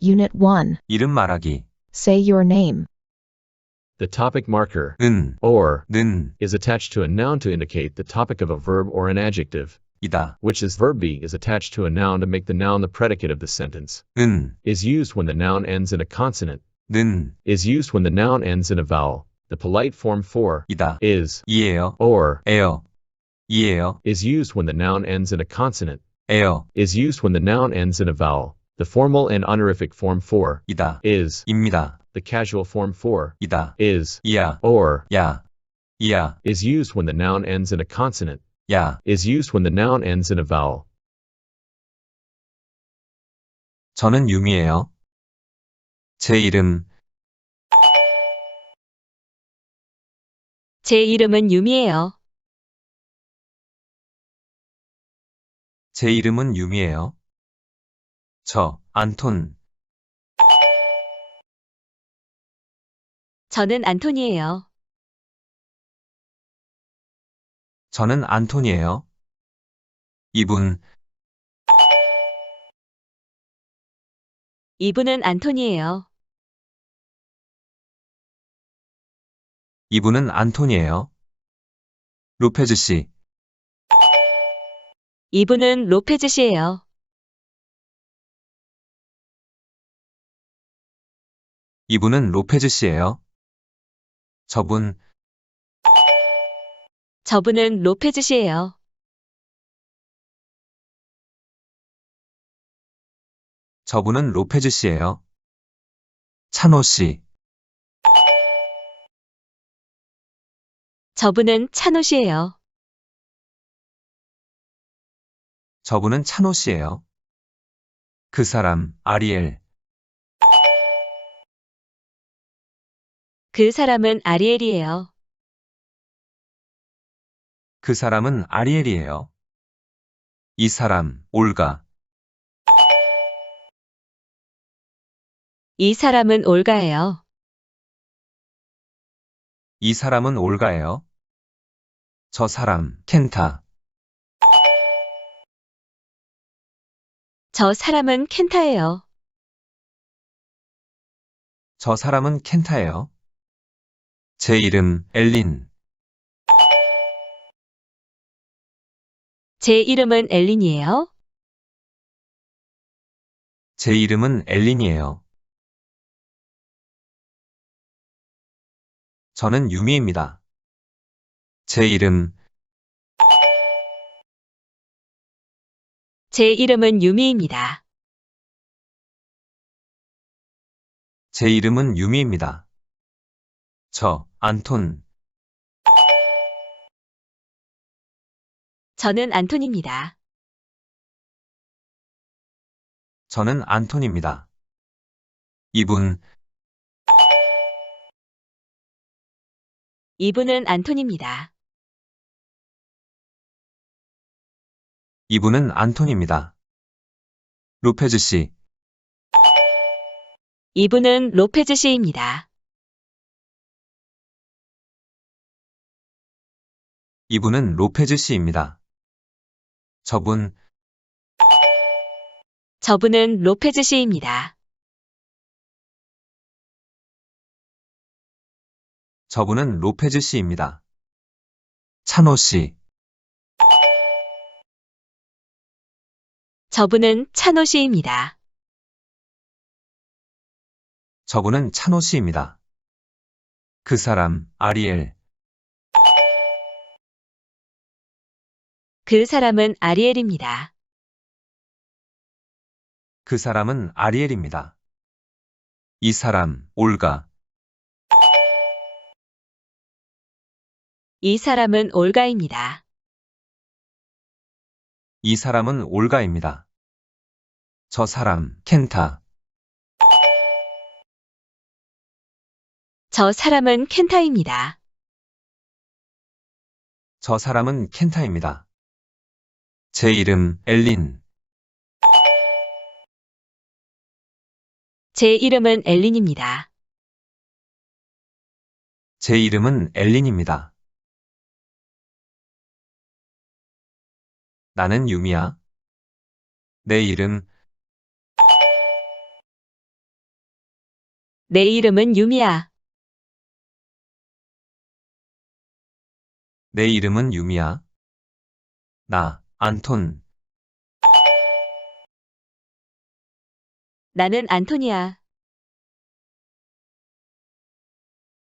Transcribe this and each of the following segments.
Unit 1. 이름 말하기. Say your name. The topic marker, 은, or, 는, is attached to a noun to indicate the topic of a verb or an adjective, 이다. which is verb be is attached to a noun to make the noun the predicate of the sentence. 은, Is used when the noun ends in a consonant. 는, Is used when the noun ends in a vowel. The polite form for 이다. is, 이에요. or, 에요. 이에요. is used when the noun ends in a consonant. 에요. Is used when the noun ends in a vowel. The formal and honorific form for 이다. is. 입니다. The casual form for 이다. is, 이야. or, 야. 이야. is used when the noun ends in a consonant. 야. Is used when the noun ends in a vowel. 저는 유미예요. 제 이름, 제 이름은 유미예요. 제 이름은 유미예요. 저, 안톤, 저는 안톤이에요. 저는 안톤이에요. 이분, 이분은 안톤이에요. 이분은 안톤이에요. 로페즈 씨, 이분은 로페즈 씨예요. 이분은 로페즈 씨예요. 저분, 저분은 로페즈 씨예요. 저분은 로페즈 씨예요. 찬호 씨, 저분은 찬호 씨예요. 저분은 찬호 씨예요. 그 사람, 아리엘, 그 사람은 아리엘이에요. 그 사람은 아리엘이에요. 이 사람, 올가, 이 사람은 올가예요. 이 사람은 올가예요. 저 사람, 켄타, 저 사람은 켄타예요. 저 사람은 켄타예요. 제 이름, 엘린, 제 이름은 엘린이에요. 제 이름은 엘린이에요. 저는 유미입니다. 제 이름, 제 이름은 유미입니다. 제 이름은 유미입니다. 저, 안톤, 저는 안톤입니다. 저는 안톤입니다. 이분, 이분은 안톤입니다. 이분은 안톤입니다. 로페즈 씨, 이분은 로페즈 씨입니다. 이분은 로페즈 씨입니다. 저분, 저분은 로페즈 씨입니다. 저분은 로페즈 씨입니다. 찬호 씨, 저분은 찬호 씨입니다. 저분은 찬호 씨입니다. 그 사람, 아리엘, 그 사람은 아리엘입니다. 그 사람은 아리엘입니다. 이 사람, 올가, 이 사람은 올가입니다. 이 사람은 올가입니다. 저 사람, 켄타, 저 사람은 켄타입니다. 저 사람은 켄타입니다. 제 이름, 엘린, 제 이름은 엘린입니다. 제 이름은 엘린입니다. 나는 유미야. 내 이름, 내 이름은 유미야. 내 이름은 유미야. 나, 안톤, 나는 안토니야.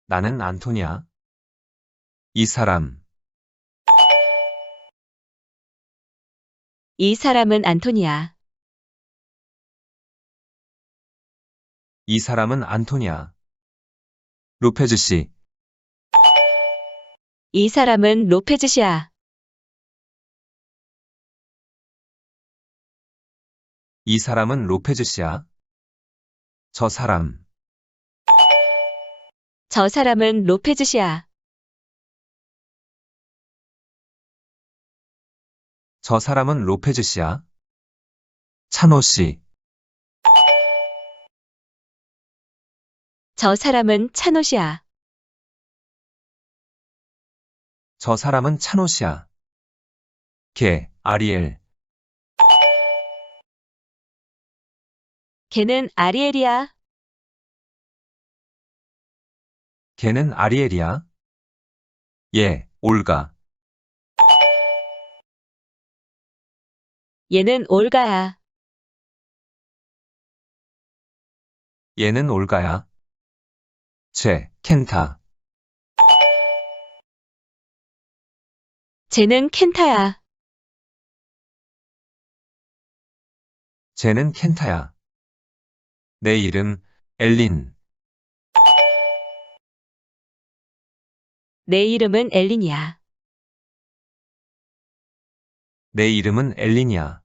나는 안토니아. 이 사람, 이 사람은 안토니야. 이 사람은 안토니아. 로페즈 씨, 이 사람은 로페즈 씨야. 이 사람은 로페즈 씨야. 저 사람, 저 사람은 로페즈 씨야. 저 사람은 로페즈 씨야. 찬호 씨, 저 사람은 찬호 씨야. 저 사람은 찬호 씨야. 걔, 아리엘, 걔는 아리엘이야. 걔는 아리엘이야. 얘, 올가, 얘는 올가야. 얘는 올가야. 쟤, 켄타, 쟤는 켄타야. 쟤는 켄타야. 내 이름, 엘린, 내 이름은 엘린이야. 내 이름은 엘린이야.